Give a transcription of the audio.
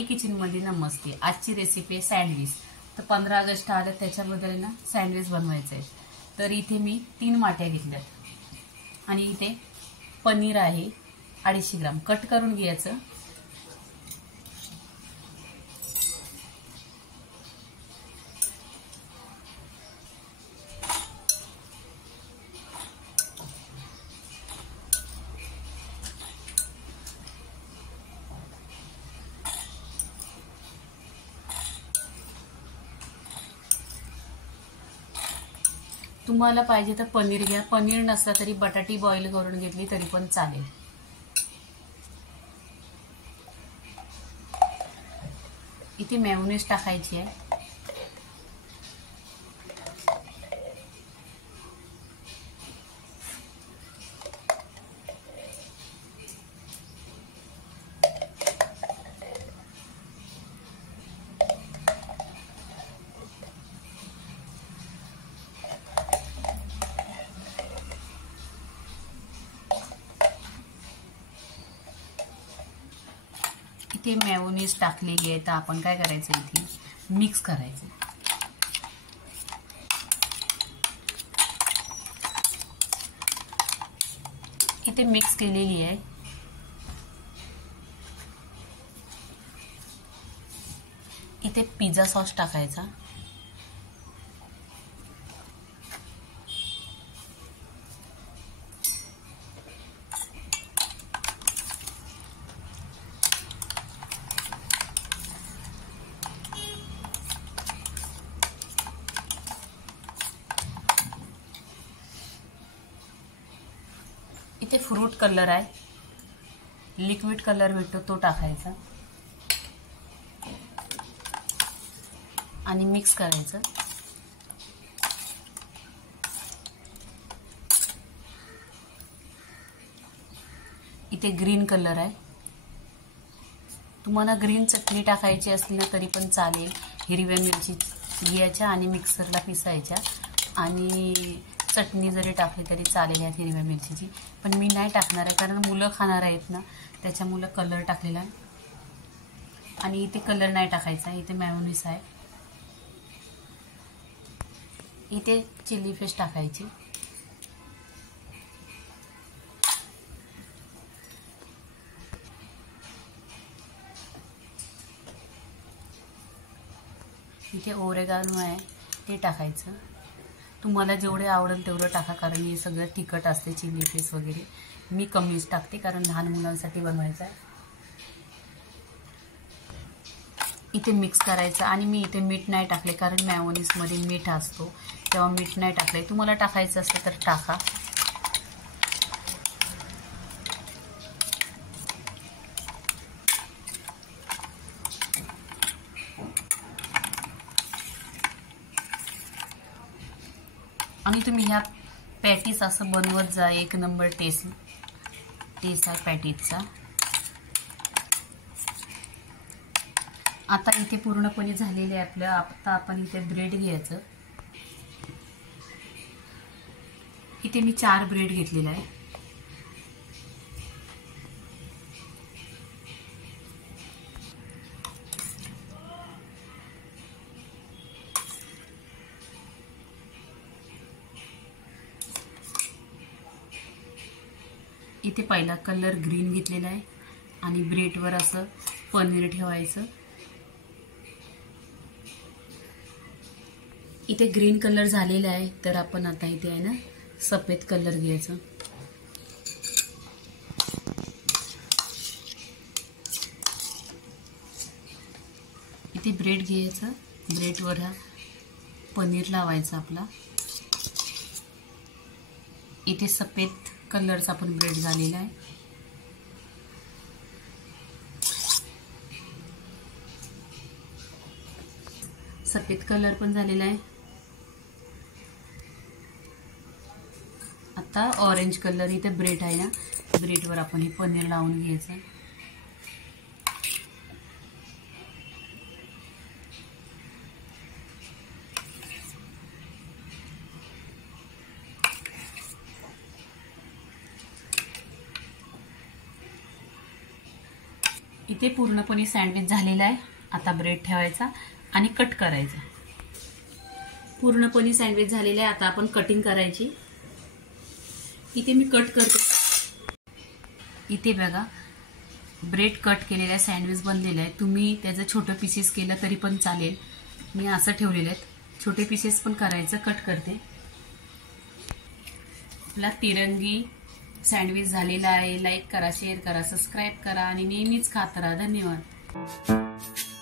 किचन मध्ये नमस्ते। आजची रेसिपी आहे सँडविच। तर 15 ऑगस्ट आलं, त्याच्याबद्दल ना सँडविच बनवायचं आहे। तर इथे मी 3 माट्या घेतल्यात आणि इथे पनीर आहे 250 ग्राम, कट करून घ्यायचं। तुम्हाला पाहिजे तर पनीर घ्या, पनीर नसलं तरी बटाटी बॉईल करून घेतली तरी पण चालेल। इथे मेयोनीज टाकायची आहे। इथे मेयोनीज टाकलेली आहे, तर आपण काय करायचं, इथे मिक्स करायचं। इथे मिक्स केलेली आहे। इथे पिझ्झा सॉस टाकायचा। इथे फ्रूट कलर आहे, लिक्विड कलर भेटतो तो टाकायचा आणि मिक्स करायचं। इथे ग्रीन कलर आहे, तुम्हाला ग्रीन चटणी टाकायची असली ना तरी पण चालेल। हिरव्या मिरची घ्यायच्या आणि मिक्सरला पिसायच्या, आणि चटणी जरी टाकली तरी चालेल ह्यात हिरव्या मिरचीची, पण मी नाही टाकणार आहे कारण मुलं खाणार आहेत ना, त्याच्यामुळे कलर टाकलेला आहे। आणि इथे कलर नाही टाकायचा, इथे मेयोनीज आहे। इथे चिली फिश टाकायची। इथे ओरेगानो आहे, ते टाकायचं। तुम्हाला जेवढे आवडेल तेवढं टाका, कारण हे सगळं तिखट असते चिली फिश वगैरे। मी कमीच टाकते कारण लहान मुलांसाठी बनवायचं आहे। इथे मिक्स करायचं, आणि मी इथे मीठ नाही टाकले कारण मेयोनीजमध्ये मीठ असतो, तेव्हा मीठ नाही टाकले। तुम्हाला टाकायचं असेल तर टाका। आणि तुम्ही ह्या पॅटीस असं बनवत जा, एक नंबर टेस्ट आहे पॅटीसचा। आता इथे पूर्णपणे झालेले आहे आपलं। आता आपण इथे ब्रेड घ्यायचं। इथे मी 4 ब्रेड घेतलेला आहे। इथे पहिला कलर ग्रीन घेतलेला आहे आणि ब्रेडवर असं पनीर ठेवायचं। इथे ग्रीन कलर झालेला आहे, तर आपण आता इथे आहे ना सफेद कलर घ्यायचा। इथे ब्रेड घ्यायचं, ब्रेडवर हा पनीर लावायचा आपला। इथे सफेद कलरचा पण ब्रेड झालेला आहे। सफेद कलर पण झालेला आहे। आता ऑरेंज कलर, इथे ब्रेड आहे ना, ब्रेडवर आपण हे पनीर लावून घ्यायचं। इथे पूर्णपणे सँडविच झालेला आहे. आता ब्रेड ठेवायचा आणि कट करायचा. पूर्णपणे सँडविच झालेला आहे. आता आपण कटिंग करायची. इथे मी कट करते. इथे बघा ब्रेड कट केलेला आहे, सँडविच बनलेला आहे. तुम्ही त्याचं छोटं पीसेस केलं तरी पण चालेल. मी असं ठेवलेलं आहे. छोटे पीसेस पण करायचं. कट करते. आपला तिरंगी सँडविच झालेला आहे. लाईक करा, शेअर करा, सबस्क्राईब करा आणि नेहमीच खात राहा. धन्यवाद.